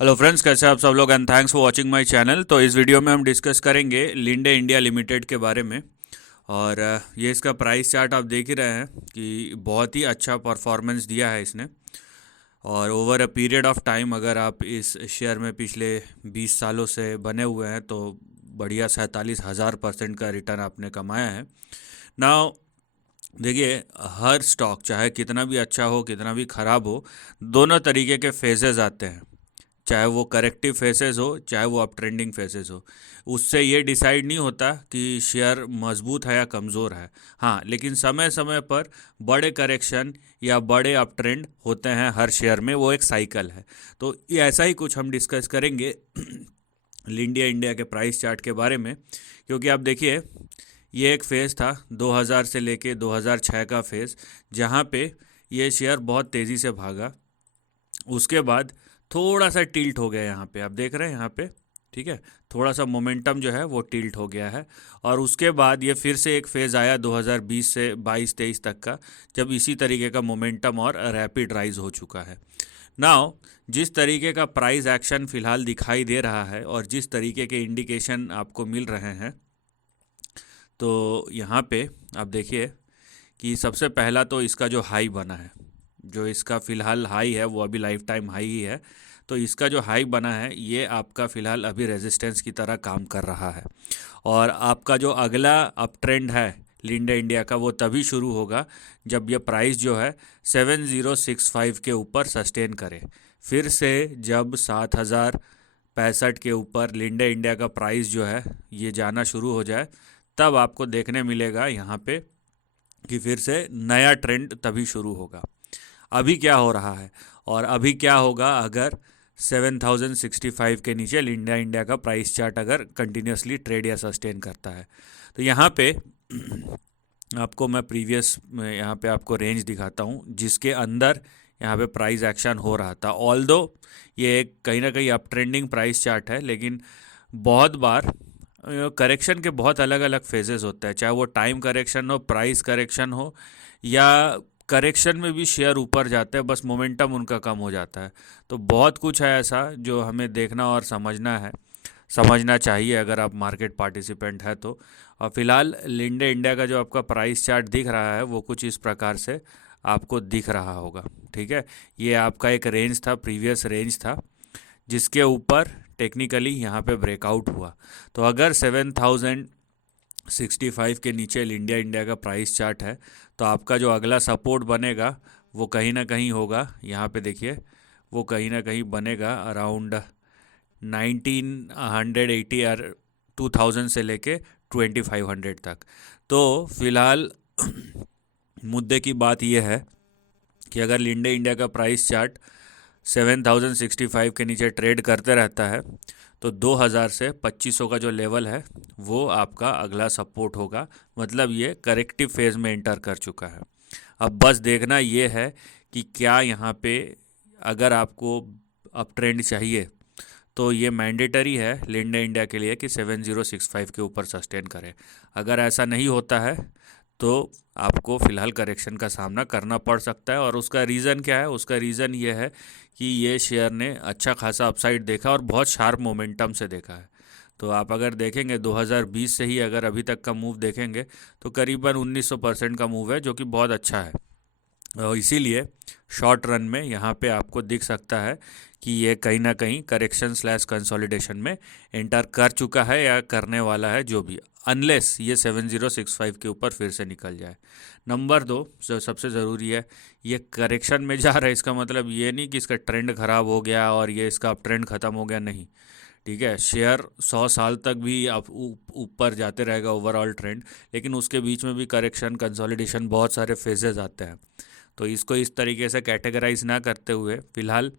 Hello friends, कैसे आप सब लोग and thanks for watching my channel. तो इस वीडियो में हम डिस्कस करेंगे लिंडे इंडिया लिमिटेड के बारे में। और ये इसका प्राइस चार्ट आप देख ही रहे हैं कि बहुत ही अच्छा परफॉर्मेंस दिया है इसने। और over a period of time अगर आप इस शेयर में पिछले 20 सालों से बने हुए हैं तो बढ़िया 47,000% का रिटर्न आपने कमाया है। नाउ देखिए, हर स्टॉक चाहे कितना भी अच्छा हो कितना भी ख़राब हो, दोनों तरीके के फेजेस आते हैं। चाहे वो करेक्टिव फेसेस हो चाहे वो अप ट्रेंडिंग फेसेस हो, उससे ये डिसाइड नहीं होता कि शेयर मजबूत है या कमज़ोर है। हाँ, लेकिन समय समय पर बड़े करेक्शन या बड़े अप ट्रेंड होते हैं हर शेयर में, वो एक साइकिल है। तो ये ऐसा ही कुछ हम डिस्कस करेंगे इंडिया इंडिया के प्राइस चार्ट के बारे में। क्योंकि आप देखिए, ये एक फेज़ था 2000 से लेके 2006 का फेज़, जहाँ पे ये शेयर बहुत तेज़ी से भागा। उसके बाद थोड़ा सा टिल्ट हो गया, यहाँ पे आप देख रहे हैं यहाँ पे, ठीक है, थोड़ा सा मोमेंटम जो है वो टिल्ट हो गया है। और उसके बाद ये फिर से एक फेज़ आया 2020 से 22-23 तक का, जब इसी तरीके का मोमेंटम और रैपिड राइज हो चुका है। नाउ जिस तरीके का प्राइस एक्शन फ़िलहाल दिखाई दे रहा है और जिस तरीके के इंडिकेशन आपको मिल रहे हैं, तो यहाँ पे आप देखिए कि सबसे पहला तो इसका जो हाई बना है, जो इसका फ़िलहाल हाई है वो अभी लाइफ टाइम हाई ही है। तो इसका जो हाई बना है ये आपका फ़िलहाल अभी रेजिस्टेंस की तरह काम कर रहा है। और आपका जो अगला अप ट्रेंड है लिंडे इंडिया का, वो तभी शुरू होगा जब ये प्राइस जो है 7065 के ऊपर सस्टेन करे। फिर से जब 7065 के ऊपर लिंडे इंडिया का प्राइस जो है ये जाना शुरू हो जाए, तब आपको देखने मिलेगा यहाँ पे कि फिर से नया ट्रेंड तभी शुरू होगा। अभी क्या हो रहा है और अभी क्या होगा अगर 7065 के नीचे इंडिया इंडिया का प्राइस चार्ट अगर कंटिन्यूसली ट्रेड या सस्टेन करता है, तो यहाँ पे आपको मैं प्रीवियस में यहाँ पे आपको रेंज दिखाता हूँ जिसके अंदर यहाँ पे प्राइस एक्शन हो रहा था। ऑल्दो ये एक कहीं ना कहीं अप ट्रेंडिंग प्राइस चार्ट है, लेकिन बहुत बार करेक्शन के बहुत अलग अलग फेजेस होते हैं, चाहे वो टाइम करेक्शन हो, प्राइस करेक्शन हो, या करेक्शन में भी शेयर ऊपर जाते हैं, बस मोमेंटम उनका कम हो जाता है। तो बहुत कुछ है ऐसा जो हमें देखना और समझना है, समझना चाहिए अगर आप मार्केट पार्टिसिपेंट है तो। और फिलहाल लिंडे इंडिया का जो आपका प्राइस चार्ट दिख रहा है वो कुछ इस प्रकार से आपको दिख रहा होगा, ठीक है। ये आपका एक रेंज था, प्रीवियस रेंज था, जिसके ऊपर टेक्निकली यहाँ पे ब्रेकआउट हुआ। तो अगर 7065 के नीचे इंडिया इंडिया का प्राइस चार्ट है, तो आपका जो अगला सपोर्ट बनेगा वो कहीं ना कहीं होगा, यहाँ पे देखिए, वो कहीं ना कहीं बनेगा अराउंड 1980 और 2000 से लेके 2500 तक। तो फिलहाल मुद्दे की बात यह है कि अगर लिंडे इंडिया का प्राइस चार्ट 7065 के नीचे ट्रेड करते रहता है, तो 2000 से 2500 का जो लेवल है वो आपका अगला सपोर्ट होगा। मतलब ये करेक्टिव फेज़ में एंटर कर चुका है। अब बस देखना ये है कि क्या यहाँ पे अगर आपको अप ट्रेंड चाहिए तो ये मैंडेटरी है लिंडे इंडिया के लिए कि 7065 के ऊपर सस्टेन करे। अगर ऐसा नहीं होता है तो आपको फ़िलहाल करेक्शन का सामना करना पड़ सकता है। और उसका रीज़न क्या है? उसका रीज़न ये है कि ये शेयर ने अच्छा खासा अपसाइड देखा और बहुत शार्प मोमेंटम से देखा है। तो आप अगर देखेंगे 2020 से ही अगर अभी तक का मूव देखेंगे तो करीबन 1900% का मूव है, जो कि बहुत अच्छा है। और इसीलिए शॉर्ट रन में यहाँ पे आपको दिख सकता है कि ये कहीं ना कहीं करेक्शन स्लैश कंसोलिडेशन में एंटर कर चुका है या करने वाला है, जो भी, अनलेस ये 7065 के ऊपर फिर से निकल जाए। नंबर दो, जो सबसे ज़रूरी है, ये करेक्शन में जा रहा है, इसका मतलब ये नहीं कि इसका ट्रेंड ख़राब हो गया और ये इसका अब ट्रेंड ख़त्म हो गया, नहीं। ठीक है, शेयर 100 साल तक भी आप ऊपर जाते रहेगा ओवरऑल ट्रेंड, लेकिन उसके बीच में भी करेक्शन कंसोलिडेशन बहुत सारे फेजेस आते हैं। तो इसको इस तरीके से कैटेगराइज ना करते हुए फ़िलहाल,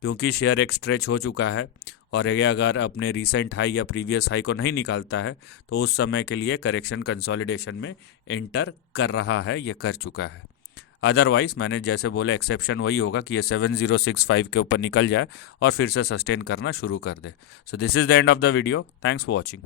क्योंकि शेयर एक स्ट्रेच हो चुका है और ये अगर अपने रीसेंट हाई या प्रीवियस हाई को नहीं निकालता है तो उस समय के लिए करेक्शन कंसोलिडेशन में एंटर कर रहा है, ये कर चुका है। अदरवाइज मैंने जैसे बोला, एक्सेप्शन वही होगा कि ये 7065 के ऊपर निकल जाए और फिर से सस्टेन करना शुरू कर दे। So this is the end of the video. Thanks for watching.